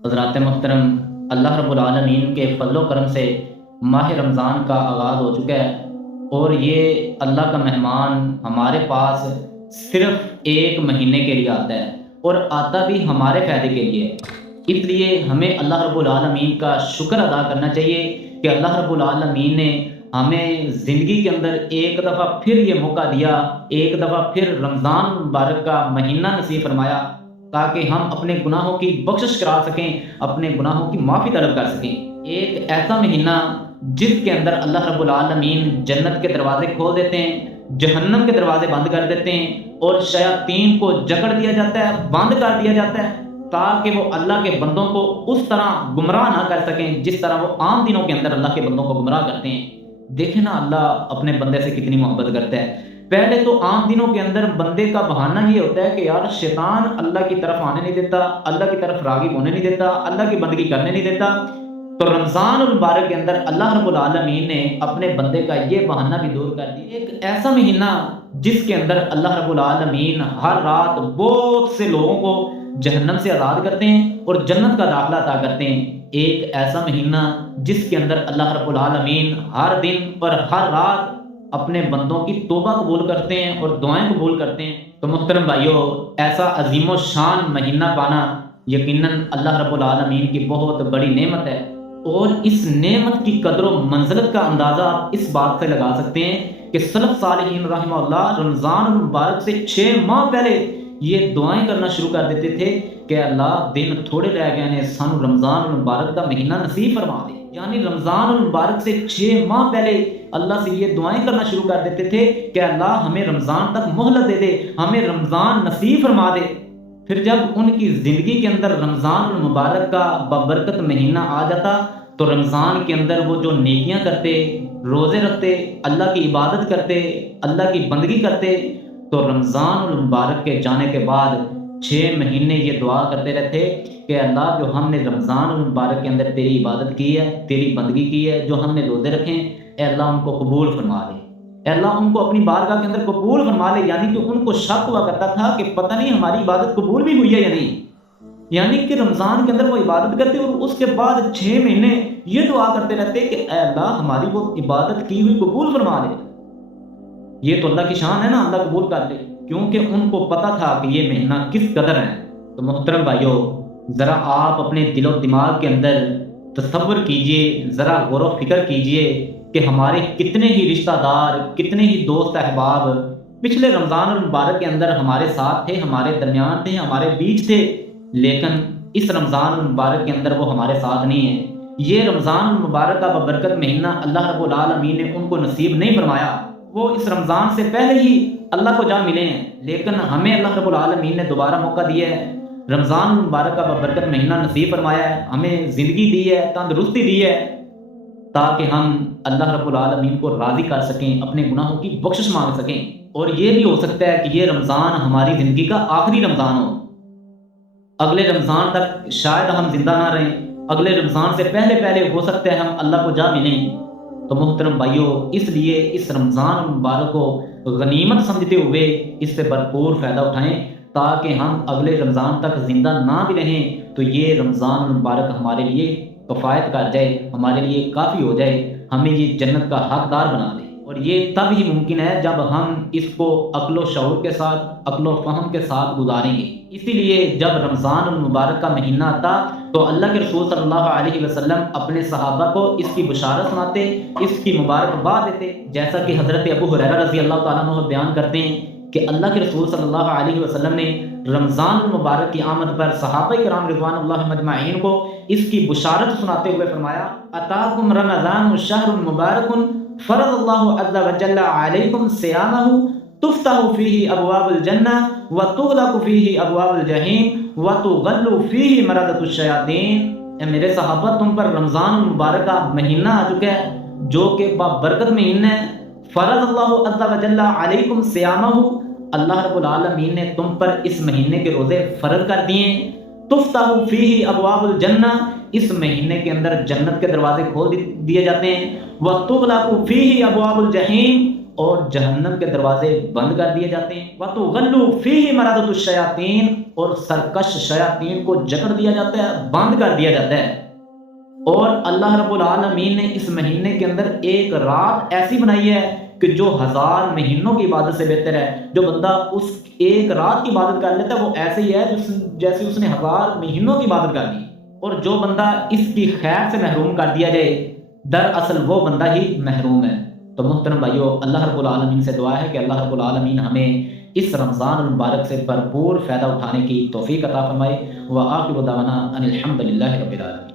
حضرات محترم، اللہ رب العالمین کے فضل و کرم سے ماہ رمضان کا آغاز ہو چکا ہے، اور یہ اللہ کا مہمان ہمارے پاس صرف ایک مہینے کے لیے آتا ہے، اور آتا بھی ہمارے فائدے کے لیے۔ اس لیے ہمیں اللہ رب العالمین کا شکر ادا کرنا چاہیے کہ اللہ رب العالمین نے ہمیں زندگی کے اندر ایک دفعہ پھر یہ موقع دیا، ایک دفعہ پھر رمضان مبارک کا مہینہ نصیب فرمایا، تاکہ ہم اپنے گناہوں کی بخشش کرا سکیں، اپنے گناہوں کی معافی طلب کر سکیں۔ ایک ایسا مہینہ جس کے اندر اللہ رب العالمین جنت کے دروازے کھول دیتے ہیں، جہنم کے دروازے بند کر دیتے ہیں، اور شیاطین کو جکڑ دیا جاتا ہے، بند کر دیا جاتا ہے، تاکہ وہ اللہ کے بندوں کو اس طرح گمراہ نہ کر سکیں جس طرح وہ عام دنوں کے اندر اللہ کے بندوں کو گمراہ کرتے ہیں۔ دیکھیں نا، اللہ اپنے بندے سے کتنی محبت کرتا ہے۔ پہلے تو عام دنوں کے اندر بندے کا بہانہ یہ ہوتا ہے کہ یار شیطان اللہ کی طرف آنے نہیں دیتا، اللہ کی طرف راغب ہونے نہیں دیتا، اللہ کی بندگی کرنے نہیں دیتا۔ تو رمضان المبارک کے اندر اللہ رب العالمین نے اپنے بندے کا یہ بہانہ بھی دور کر دیا۔ ایک ایسا مہینہ جس کے اندر اللہ رب العالمین ہر رات بہت سے لوگوں کو جہنم سے آزاد کرتے ہیں اور جنت کا داخلہ عطا کرتے ہیں۔ ایک ایسا مہینہ جس کے اندر اللہ رب العالمین ہر دن اور ہر رات اپنے بندوں کی توبہ قبول کرتے ہیں اور دعائیں قبول کرتے ہیں۔ تو محترم بھائیو، ایسا عظیم و شان مہینہ پانا یقیناً اللہ رب العالمین کی بہت بڑی نعمت ہے، اور اس نعمت کی قدر و منزلت کا اندازہ آپ اس بات سے لگا سکتے ہیں کہ سلف صالحین رحمہ اللہ رمضان المبارک سے 6 ماہ پہلے یہ دعائیں کرنا شروع کر دیتے تھے کہ اللہ دن تھوڑے رہ گئے ہیں، سانو رمضان المبارک کا مہینہ نصیب فرما دے۔ یعنی رمضان المبارک سے 6 ماہ پہلے اللہ سے یہ دعائیں کرنا شروع کر دیتے تھے کہ اللہ ہمیں رمضان تک مہلت دے دے، ہمیں رمضان نصیب فرما دے۔ پھر جب ان کی زندگی کے اندر رمضان المبارک کا بابرکت مہینہ آ جاتا تو رمضان کے اندر وہ جو نیکیاں کرتے، روزے رکھتے، اللہ کی عبادت کرتے، اللہ کی بندگی کرتے، تو رمضان المبارک کے جانے کے بعد 6 مہینے یہ دعا کرتے رہتے کہ اللہ جو ہم نے رمضان المبارک کے اندر تیری عبادت کی ہے، تیری بندگی کی ہے، جو ہم نے روزے رکھے ہیں، اے اللہ ان کو قبول فرما لے، اے اللہ ان کو اپنی بارگاہ کے اندر قبول فرما لے۔ یعنی کہ ان کو شک ہوا کرتا تھا کہ پتہ نہیں ہماری عبادت قبول بھی ہوئی ہے یا نہیں۔ یعنی کہ رمضان کے اندر وہ عبادت کرتے اور اس کے بعد 6 مہینے یہ دعا کرتے رہتے کہ اے اللہ ہماری وہ عبادت کی ہوئی قبول فرما لے۔ یہ تو اللہ کی شان ہے نا، اللہ قبول کر لے، کیونکہ ان کو پتا تھا کہ یہ مہینہ کس قدر ہے۔ تو محترم بھائیو، ذرا آپ اپنے دل و دماغ کے اندر تصور کیجئے، ذرا غور و فکر کیجئے کہ ہمارے کتنے ہی رشتہ دار، کتنے ہی دوست احباب پچھلے رمضان المبارک کے اندر ہمارے ساتھ تھے، ہمارے درمیان تھے، ہمارے بیچ تھے، لیکن اس رمضان المبارک کے اندر وہ ہمارے ساتھ نہیں ہیں۔ یہ رمضان المبارک کا ببرکت مہینہ اللہ رب العالمین نے ان کو نصیب نہیں فرمایا۔ وہ اس رمضان سے پہلے ہی اللہ کو جا ملے ہیں، لیکن ہمیں اللہ رب العالمین نے دوبارہ موقع دیا ہے، رمضان المبارک کا ببرکت مہینہ نصیب فرمایا ہے، ہمیں زندگی دی ہے، تندرستی دی ہے، تاکہ ہم اللہ رب العالمین کو راضی کر سکیں، اپنے گناہوں کی بخشش مانگ سکیں۔ اور یہ بھی ہو سکتا ہے کہ یہ رمضان ہماری زندگی کا آخری رمضان ہو، اگلے رمضان تک شاید ہم زندہ نہ رہیں، اگلے رمضان سے پہلے ہو سکتا ہے ہم اللہ کو جا ملیں۔ تو محترم بھائیو، اس لیے اس رمضان المبارک کو غنیمت سمجھتے ہوئے اس سے بھرپور فائدہ اٹھائیں، تاکہ ہم اگلے رمضان تک زندہ نہ بھی رہیں تو یہ رمضان المبارک ہمارے لیے کفایت کر جائے، ہمارے لیے کافی ہو جائے، ہمیں یہ جنت کا حقدار بنا دے۔ اور یہ تب ہی ممکن ہے جب ہم اس کو عقل و شعور کے ساتھ، عقل و فہم کے ساتھ گزاریں گے۔ اسی لیے جب رمضان المبارک کا مہینہ آتا تو اللہ کے رسول صلی اللہ علیہ وسلم اپنے صحابہ کو اس کی بشارت سناتے، اس کی مبارکباد دیتے، جیسا کہ حضرت ابو ہریرہ رضی اللہ تعالیٰ عنہ بیان کرتے ہیں کہ اللہ کے رسول صلی اللہ علیہ وسلم نے رمضان المبارک کی آمد پر صحابہ کرام رضوان اللہ مجمعین کو اس کی بشارت سناتے ہوئے فرمایا: اتاکم رمضان الشہر المبارک فرض اللہ عز وجل علیکم صیامہ تفتح فیہ ابواب الجنہ وتغلق فیہ ابواب الجحیم وتغل فیہ مردۃ الشیاطین۔ اے میرے صحابہ، تم پر رمضان المبارک کا مہینہ آ چکا ہے جو کہ بابرکت مہینہ ہے۔ فرض اللہ عز وجل علیکم صیامہ، اللہ رب العالمین نے تم پر اس مہینے کے روزے فرض کر دیے۔ تفتح فیہ ابواب الجنہ، اس مہینے کے اندر جنت کے دروازے کھول دیے جاتے ہیں۔ وتغلق فیہ ابواب الجحیم، اور جہنم کے دروازے بند کر دیے جاتے ہیں۔ وتغل فیہ مردۃ الشیاطین، اور سرکش شیاطین کو جکڑ دیا جاتا ہے، بند کر دیا جاتا ہے۔ اور اللہ رب العالمین نے اس مہینے کے اندر ایک رات ایسی بنائی ہے کہ جو 1000 مہینوں کی عبادت سے بہتر ہے۔ جو بندہ اس ایک رات کی عبادت کر لیتا ہے وہ ایسے ہی ہے جیسے اس نے 1000 مہینوں کی عبادت کر لی۔ اور جو بندہ اس کی خیر سے محروم کر دیا جائے، دراصل وہ بندہ ہی محروم ہے۔ تو محترم بھائیو، اللہ رب العالمین سے دعا ہے کہ اللہ رب العالمین ہمیں اس رمضان المبارک سے بھرپور فائدہ اٹھانے کی توفیق عطا فرمائے۔ وآخر دعوانا ان الحمد للہ رب العالمین۔